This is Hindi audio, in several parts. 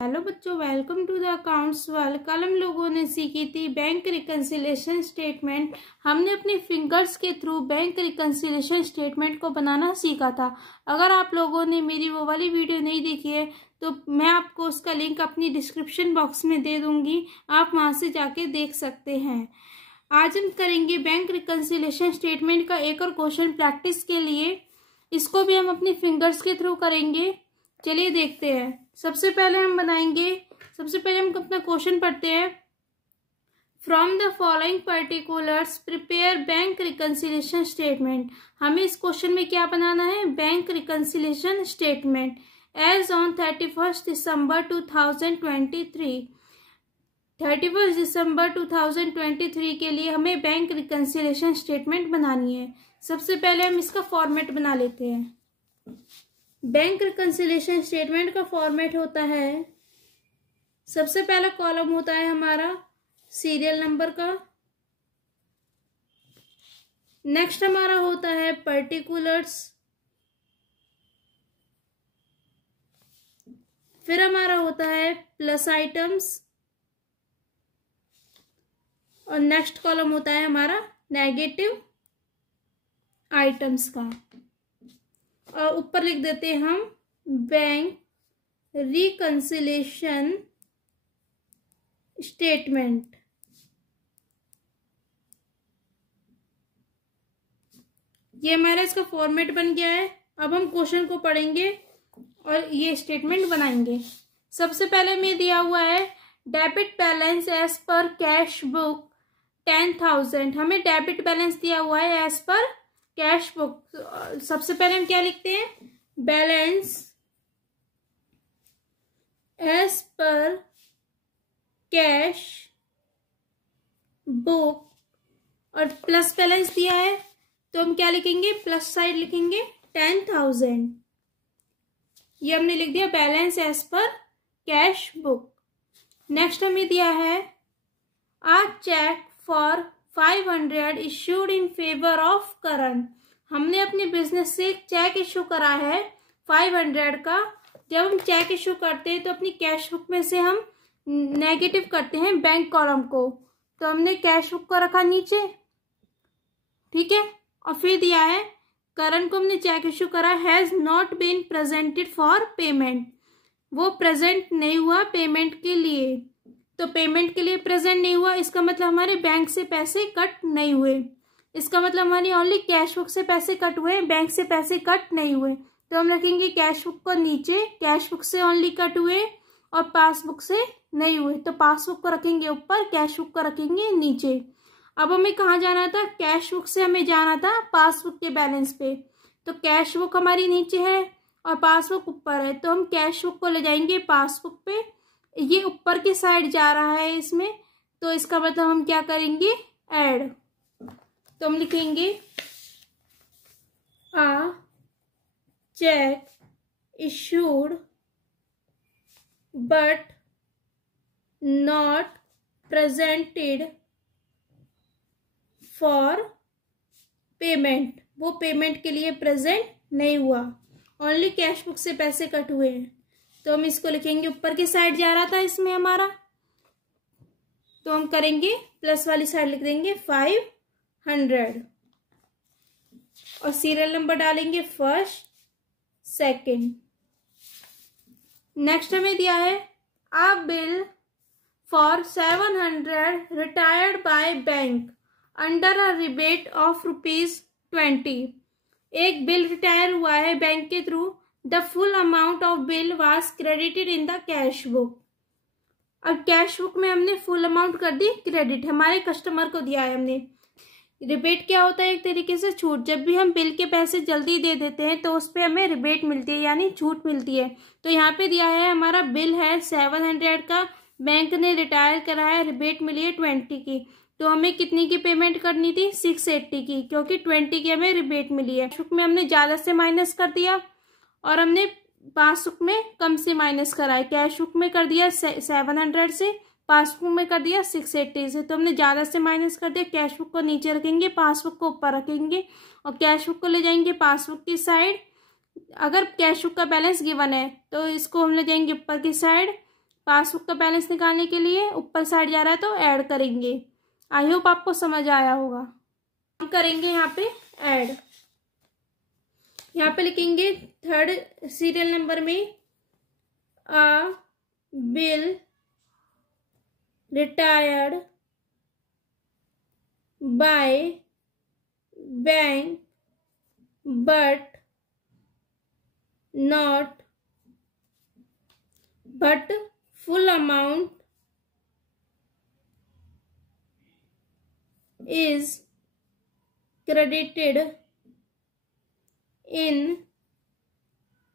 हेलो बच्चों, welcome to the accounts world. कल हम लोगों ने सीखी थी बैंक रिकंसिलिएशन स्टेटमेंट। हमने अपने फिंगर्स के थ्रू बैंक रिकंसिलिएशन स्टेटमेंट को बनाना सीखा था। अगर आप लोगों ने मेरी वो वाली वीडियो नहीं देखी है तो मैं आपको उसका लिंक अपनी डिस्क्रिप्शन बॉक्स में दे दूंगी, आप वहां से जाके देख सकते हैं। आज हम करेंगे बैंक रिकंसिलिएशन स्टेटमेंट का एक और क्वेश्चन प्रैक्टिस के लिए। इसको भी हम अपनी फिंगर्स के थ्रू करेंगे। चलिए देखते हैं। सबसे पहले हम अपना क्वेश्चन पढ़ते हैं। From the following particulars prepare bank reconciliation statement. हमें इस क्वेश्चन में क्या बनाना है? Bank reconciliation statement as on 31 दिसंबर 2023। 31 दिसंबर 2023 के लिए हमें बैंक रिकंसिलिएशन स्टेटमेंट बनानी है। सबसे पहले हम इसका फॉर्मेट बना लेते हैं। बैंक रिकंसिलिएशन स्टेटमेंट का फॉर्मेट होता है, सबसे पहला कॉलम होता है हमारा सीरियल नंबर का। नेक्स्ट हमारा होता है पर्टिकुलर्स। फिर हमारा होता है प्लस आइटम्स और नेक्स्ट कॉलम होता है हमारा नेगेटिव आइटम्स का। और ऊपर लिख देते हैं हम बैंक रिकंसिलिएशन स्टेटमेंट। ये हमारा इसका फॉर्मेट बन गया है। अब हम क्वेश्चन को पढ़ेंगे और ये स्टेटमेंट बनाएंगे। सबसे पहले में दिया हुआ है debit balance as per cash book 10,000। हमें डेबिट बैलेंस दिया हुआ है एज पर कैश बुक। सबसे पहले हम क्या लिखते हैं? Balance as per cash book और प्लस बैलेंस दिया है तो हम क्या लिखेंगे? प्लस साइड लिखेंगे 10,000। ये हमने लिख दिया balance as per cash book. Next हमें दिया है a cheque for 500 issued in favour of Karan. हमने अपने बिजनेस से एक चेक इशू करा है 500 का। जब हम चेक इशू करते हैं तो अपनी कैश बुक में से हम नेगेटिव करते हैं बैंक कॉलम को, तो हमने कैश बुक को रखा नीचे, ठीक है। और फिर दिया है करण को हमने चेक इशू करा, has not been presented for payment. वो प्रेजेंट नहीं हुआ पेमेंट के लिए, तो पेमेंट के लिए प्रेजेंट नहीं हुआ, इसका मतलब हमारे बैंक से पैसे कट नहीं हुए। इसका मतलब हमारी ओनली कैश बुक से पैसे कट हुए, बैंक से पैसे कट नहीं हुए। तो हम रखेंगे कैश बुक को नीचे, कैश बुक से ओनली कट हुए और पासबुक से नहीं हुए, तो पासबुक को रखेंगे ऊपर, कैश बुक को रखेंगे नीचे। अब हमें कहाँ जाना था? कैश बुक से हमें जाना था पासबुक के बैलेंस पे। तो कैश बुक हमारी नीचे है और पासबुक ऊपर है, तो हम कैश बुक को ले जाएंगे पासबुक पे। ये ऊपर की साइड जा रहा है इसमें, तो इसका मतलब हम क्या करेंगे? ऐड। तो हम लिखेंगे a cheque issued but not presented for payment. वो पेमेंट के लिए प्रेजेंट नहीं हुआ, ओनली कैश बुक से पैसे कट हुए हैं, तो हम इसको लिखेंगे ऊपर की साइड जा रहा था इसमें हमारा, तो हम करेंगे प्लस वाली साइड लिख देंगे 500 और सीरियल नंबर डालेंगे फर्स्ट सेकंड। नेक्स्ट हमें दिया है a bill for 700 retired by bank under a rebate of ₹20। एक बिल रिटायर हुआ है बैंक के through, the full amount of bill was credited in the cash book. अब कैश बुक में हमने फुल अमाउंट कर दी क्रेडिट, हमारे कस्टमर को दिया है हमने। रिबेट क्या होता है? एक तरीके से छूट। जब भी हम बिल के पैसे जल्दी दे देते हैं तो उस पर हमें रिबेट मिलती है, यानी छूट मिलती है। तो यहाँ पे दिया है हमारा बिल है 700 का, बैंक ने रिटायर करा है, रिबेट मिली है 20 की, तो हमें कितनी की पेमेंट करनी थी? 680 की, क्योंकि 20 की हमें रिबेट मिली है। कैश बुक में हमने ज्यादा से माइनस कर दिया और हमने पासबुक में कम से माइनस करा है। कैश बुक में कर दिया 700 से, पासबुक में कर दिया 680 से, तो हमने ज्यादा से माइनस कर दिया। कैश बुक को नीचे रखेंगे, पासबुक को ऊपर रखेंगे और कैश बुक को ले जाएंगे पासबुक की साइड। अगर कैश बुक का बैलेंस गिवन है तो इसको हम ले जाएंगे ऊपर की साइड पासबुक का बैलेंस निकालने के लिए ऊपर साइड जा रहा है तो ऐड करेंगे। आई होप आपको समझ आया होगा। हम करेंगे यहाँ पे ऐड। यहाँ पे लिखेंगे थर्ड सीरियल नंबर में अ bill retired by bank but full amount is credited in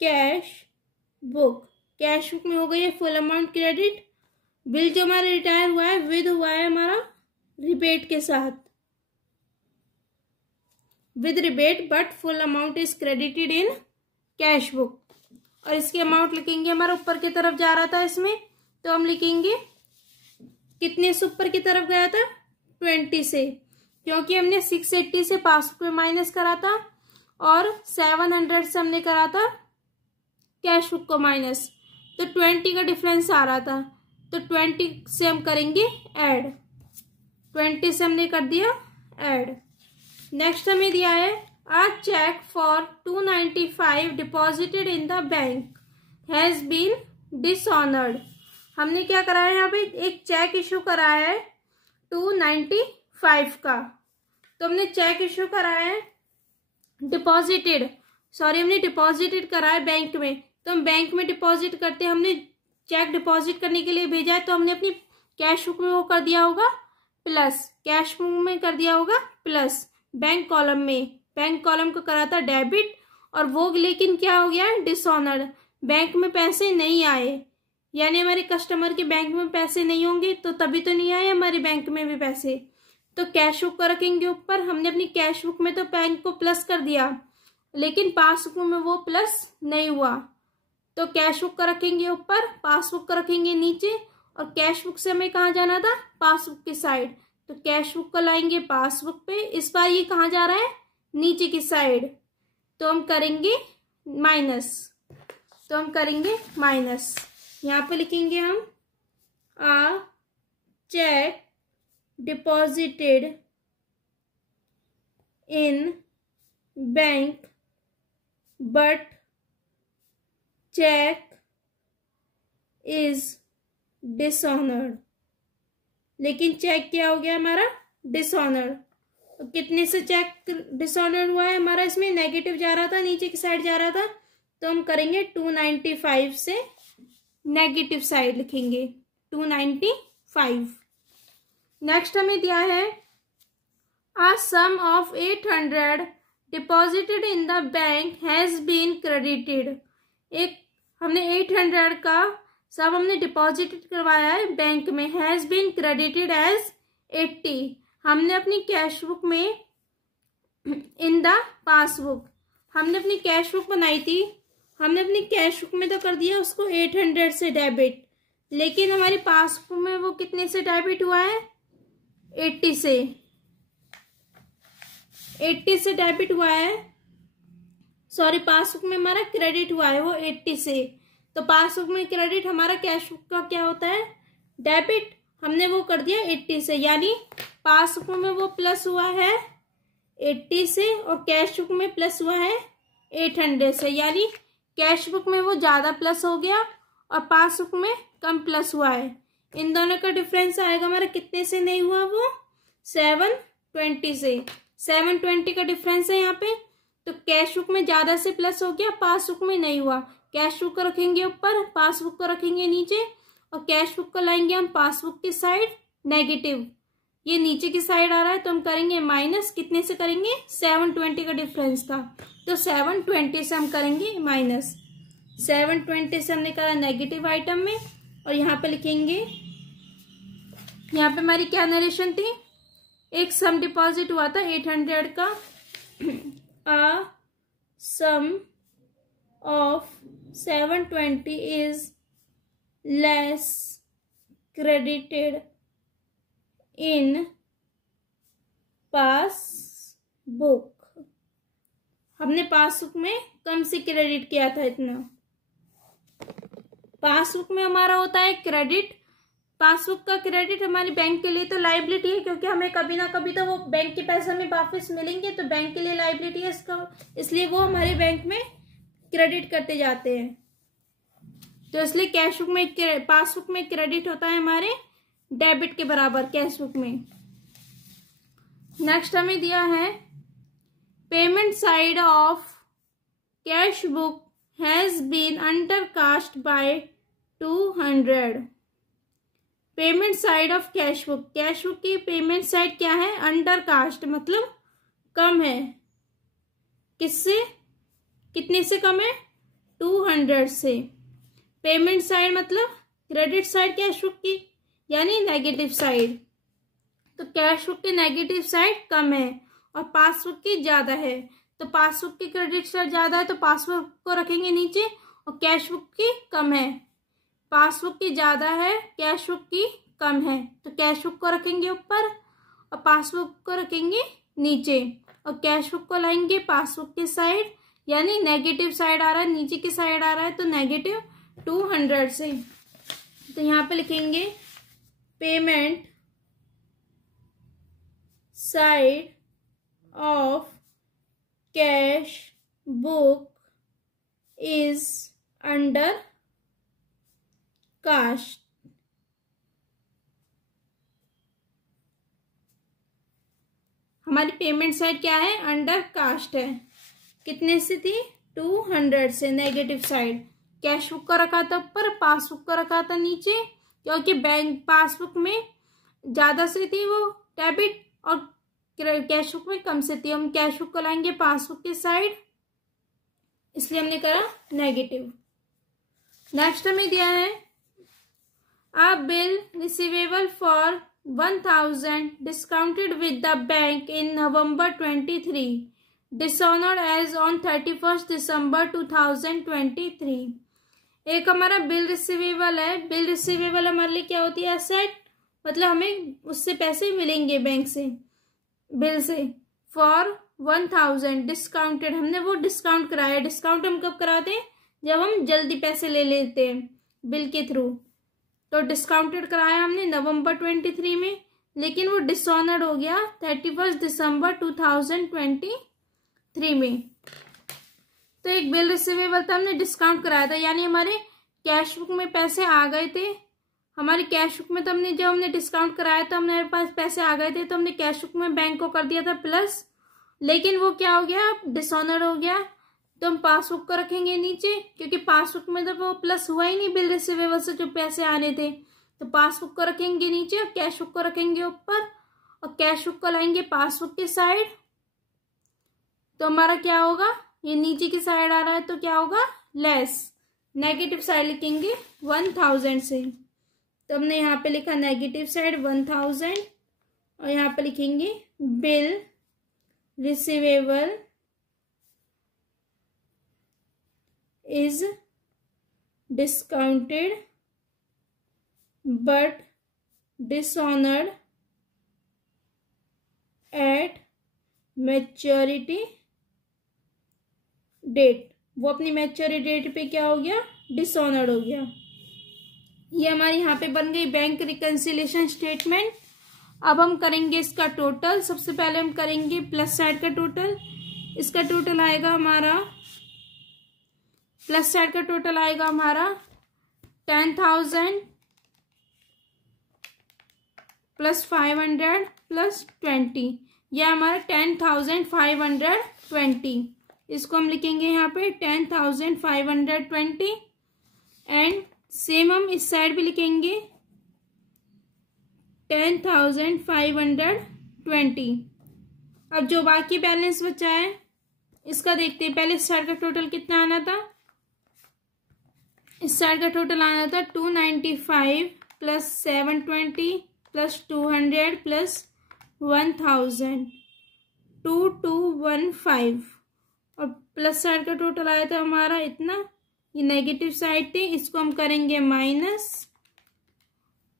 cash book. Cash book में हो गई है फुल अमाउंट क्रेडिट। बिल जो हमारा रिटायर हुआ है विद हुआ है हमारा रिबेट के साथ, with rebate but full amount is credited in cash book. और इसके अमाउंट लिखेंगे हमारा ऊपर की तरफ जा रहा था इसमें, तो हम लिखेंगे कितने से ऊपर की तरफ गया था 20 से, क्योंकि हमने 680 से पासबुक में माइनस करा था और 700 से हमने करा था कैश बुक को माइनस, तो 20 का डिफरेंस आ रहा था। तो 20 से हम करेंगे ऐड, 20 से हमने कर दिया ऐड। नेक्स्ट हमें दिया है a cheque for 295 deposited in the bank has been dishonoured. हमने क्या कराया है यहाँ पे एक चेक इशू कराया है 295 का। तो हमने चेक इशू कराया है हमने डिपॉजिटेड करा है बैंक में। तो हम बैंक में डिपॉजिट करते हैं, हमने चेक डिपॉजिट करने के लिए भेजा है तो हमने अपनी कैश बुक में वो कर दिया होगा प्लस, कैश बुक में कर दिया होगा प्लस, बैंक कॉलम में, बैंक कॉलम को करा था डेबिट और वो लेकिन क्या हो गया डिसऑनर्ड, बैंक में पैसे नहीं आए, यानी हमारे कस्टमर के बैंक में पैसे नहीं होंगे तो तभी तो नहीं आए हमारे बैंक में भी पैसे। तो कैश बुक को रखेंगे ऊपर, हमने अपनी कैश बुक में तो बैंक को प्लस कर दिया लेकिन पासबुक में वो प्लस नहीं हुआ, तो कैश बुक को रखेंगे ऊपर, पासबुक को रखेंगे नीचे और कैश बुक से हमें कहाँ जाना था पासबुक की साइड, तो कैश बुक को लाएंगे पासबुक पे। इस बार ये कहाँ जा रहा है नीचे की साइड, तो हम करेंगे माइनस, यहाँ पे लिखेंगे हम a cheque deposited in bank but cheque is dishonoured, लेकिन चेक क्या हो गया हमारा डिसऑनर्ड। तो कितने से चेक डिसऑनर्ड हुआ है हमारा, इसमें नेगेटिव जा रहा था, नीचे की साइड जा रहा था, तो हम करेंगे 295 से नेगेटिव साइड लिखेंगे 295। नेक्स्ट हमें दिया है a sum of 800 deposited in the bank has been credited. एक हमने 800 का सब हमने डिपॉजिट करवाया है बैंक में, हैज बीन क्रेडिटेड एज 80। हमने अपनी कैश बुक में इन द पासबुक, हमने अपनी कैश बुक बनाई थी, हमने अपनी कैश बुक में तो कर दिया उसको 800 से डेबिट, लेकिन हमारी पासबुक में वो कितने से डेबिट हुआ है 80 से डेबिट हुआ है, सॉरी पासबुक में हमारा क्रेडिट हुआ है वो 80 से। तो पासबुक में क्रेडिट, हमारा कैश बुक का क्या होता है डेबिट, हमने वो कर दिया 80 से, यानी पासबुक में वो प्लस हुआ है 80 से और कैश बुक में प्लस हुआ है 800 से, यानी कैश बुक में वो ज्यादा प्लस हो गया और पासबुक में कम प्लस हुआ है। इन दोनों का डिफरेंस आएगा हमारा कितने से नहीं हुआ वो 720 से, 720 का डिफरेंस है यहाँ पे। तो कैश बुक में ज्यादा से प्लस हो गया, पासबुक में नहीं हुआ। कैश बुक को रखेंगे ऊपर, पासबुक को रखेंगे नीचे और कैश बुक को लाएंगे हम पासबुक की साइड नेगेटिव, ये नीचे की साइड आ रहा है तो हम करेंगे माइनस, कितने से करेंगे 720 का डिफरेंस का, तो 720 से हम करेंगे माइनस, 720 से हमने करा नेगेटिव आइटम में। और यहाँ पे लिखेंगे, यहाँ पे हमारी क्या नरेशन थी, एक सम डिपॉजिट हुआ था 800 का, a sum of 720 is less credited in passbook, हमने पासबुक में कम से क्रेडिट किया था इतना, पासबुक में हमारा होता है क्रेडिट। पासबुक का क्रेडिट हमारी बैंक के लिए तो लाइबिलिटी है, क्योंकि हमें कभी ना कभी तो वो बैंक के पैसे हमें वापस मिलेंगे, तो बैंक के लिए लाइबिलिटी है इसका, इसलिए वो हमारे बैंक में क्रेडिट करते जाते हैं। तो इसलिए कैशबुक में, पासबुक में क्रेडिट होता है हमारे डेबिट के बराबर कैशबुक में। नेक्स्ट हमें दिया है payment side of cash book has been undercast by 200। Payment side of cash book, cash book की पेमेंट साइड क्या है? अंडरकास्ट, मतलब कम है। किससे? कितने से कम है? 200 से। पेमेंट साइड मतलब क्रेडिट साइड कैश बुक की, यानी नेगेटिव साइड। तो कैश बुक की नेगेटिव साइड कम है और पासबुक की ज्यादा है। तो पासबुक की क्रेडिट साइड ज्यादा है तो पासबुक को रखेंगे नीचे, और कैश बुक की कम है। पासबुक की ज्यादा है, कैश बुक की कम है, तो कैश बुक को रखेंगे ऊपर और पासबुक को रखेंगे नीचे, और कैश बुक को लाएंगे पासबुक की साइड, यानी नेगेटिव साइड आ रहा है, नीचे की साइड आ रहा है, तो नेगेटिव 200 से। तो यहाँ पे लिखेंगे payment side of cash book is undercast. हमारी पेमेंट साइड क्या है? अंडर कास्ट है। कितने से थी? 200 से नेगेटिव साइड। कैश बुक को रखा था ऊपर, पासबुक को रखा था नीचे, क्योंकि बैंक पासबुक में ज्यादा से थी वो डेबिट और कैश बुक में कम से थी। हम कैश बुक को लाएंगे पासबुक की साइड, इसलिए हमने करा नेगेटिव। नेक्स्ट हमें दिया है a bill receivable for 1000 discounted with the bank in November 23 dishonoured as on 31 दिसंबर 2023। एक हमारा बिल रिसीवेबल है। बिल रिसीवेबल हमारे लिए क्या होती है? एसेट, मतलब हमें उससे पैसे मिलेंगे बैंक से, बिल से। फॉर 1000 डिस्काउंटेड, हमने वो डिस्काउंट कराया। डिस्काउंट हम कब कराते हैं? जब हम जल्दी पैसे ले लेते हैं बिल के थ्रू। तो डिस्काउंटेड कराया हमने नवंबर 23 में, लेकिन वो डिसऑनर्ड हो गया 31 दिसंबर 2023 में। तो एक बिल रिसीवेबल था, हमने डिस्काउंट कराया था, यानी हमारे कैश बुक में पैसे आ गए थे। हमारे कैश बुक में तो हमने, जब हमने डिस्काउंट कराया था हमारे पास पैसे आ गए थे, तो हमने कैश बुक में बैंक को कर दिया था प्लस, लेकिन वो क्या हो गया? डिसऑनर हो गया। तो हम पासबुक को रखेंगे नीचे, क्योंकि पासबुक में तो वो प्लस हुआ ही नहीं बिल रिसीवेबल से जो पैसे आने थे। तो पासबुक को रखेंगे नीचे और कैश बुक को रखेंगे ऊपर, और कैश बुक को लाएंगे पासबुक की साइड। तो हमारा क्या होगा? ये नीचे की साइड आ रहा है, तो क्या होगा? लेस। नेगेटिव साइड लिखेंगे 1000 से। तो हमने यहाँ पे लिखा नेगेटिव साइड 1000, और यहाँ पे लिखेंगे bill receivable is discounted but dishonored at maturity date। वो अपनी मैच्योरिटी डेट पे क्या हो गया? डिसऑनर्ड हो गया। ये हमारी यहाँ पे बन गई बैंक रिकंसिलिएशन स्टेटमेंट। अब हम करेंगे इसका टोटल। सबसे पहले हम करेंगे प्लस साइड का टोटल। इसका टोटल आएगा हमारा, प्लस साइड का टोटल आएगा हमारा 10,000 प्लस 500 प्लस 20। यह हमारा 10,520। इसको हम लिखेंगे यहाँ पे 10,520। एंड सेम हम इस साइड भी लिखेंगे 10,520। अब जो बाकी बैलेंस बचा है इसका देखते हैं। पहले इस साइड का टोटल कितना आना था? इस साइड का टोटल आना था 295 प्लस 720 प्लस 200 प्लस 1000, 2215। और प्लस साइड का टोटल आया था हमारा इतना। ये नेगेटिव साइड थी, इसको हम करेंगे माइनस,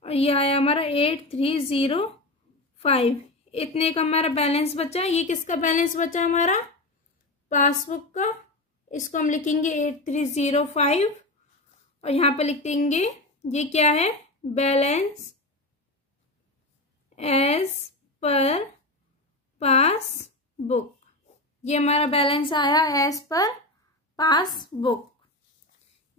और ये आया हमारा 8305। इतने का हमारा बैलेंस बचा। ये किसका बैलेंस बचा? हमारा पासबुक का। इसको हम लिखेंगे 8305। और यहाँ पर लिख देंगे ये क्या है, बैलेंस एज पर पासबुक। ये हमारा बैलेंस आया एज पर पासबुक।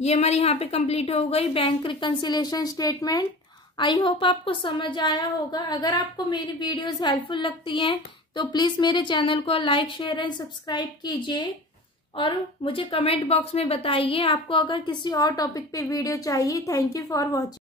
ये हमारी यहाँ पे कंप्लीट हो गई bank reconciliation statement. I hope आपको समझ आया होगा। अगर आपको मेरी वीडियोस हेल्पफुल लगती हैं तो प्लीज़ मेरे चैनल को लाइक शेयर एंड सब्सक्राइब कीजिए और मुझे कमेंट बॉक्स में बताइए आपको अगर किसी और टॉपिक पे वीडियो चाहिए। Thank you for watching.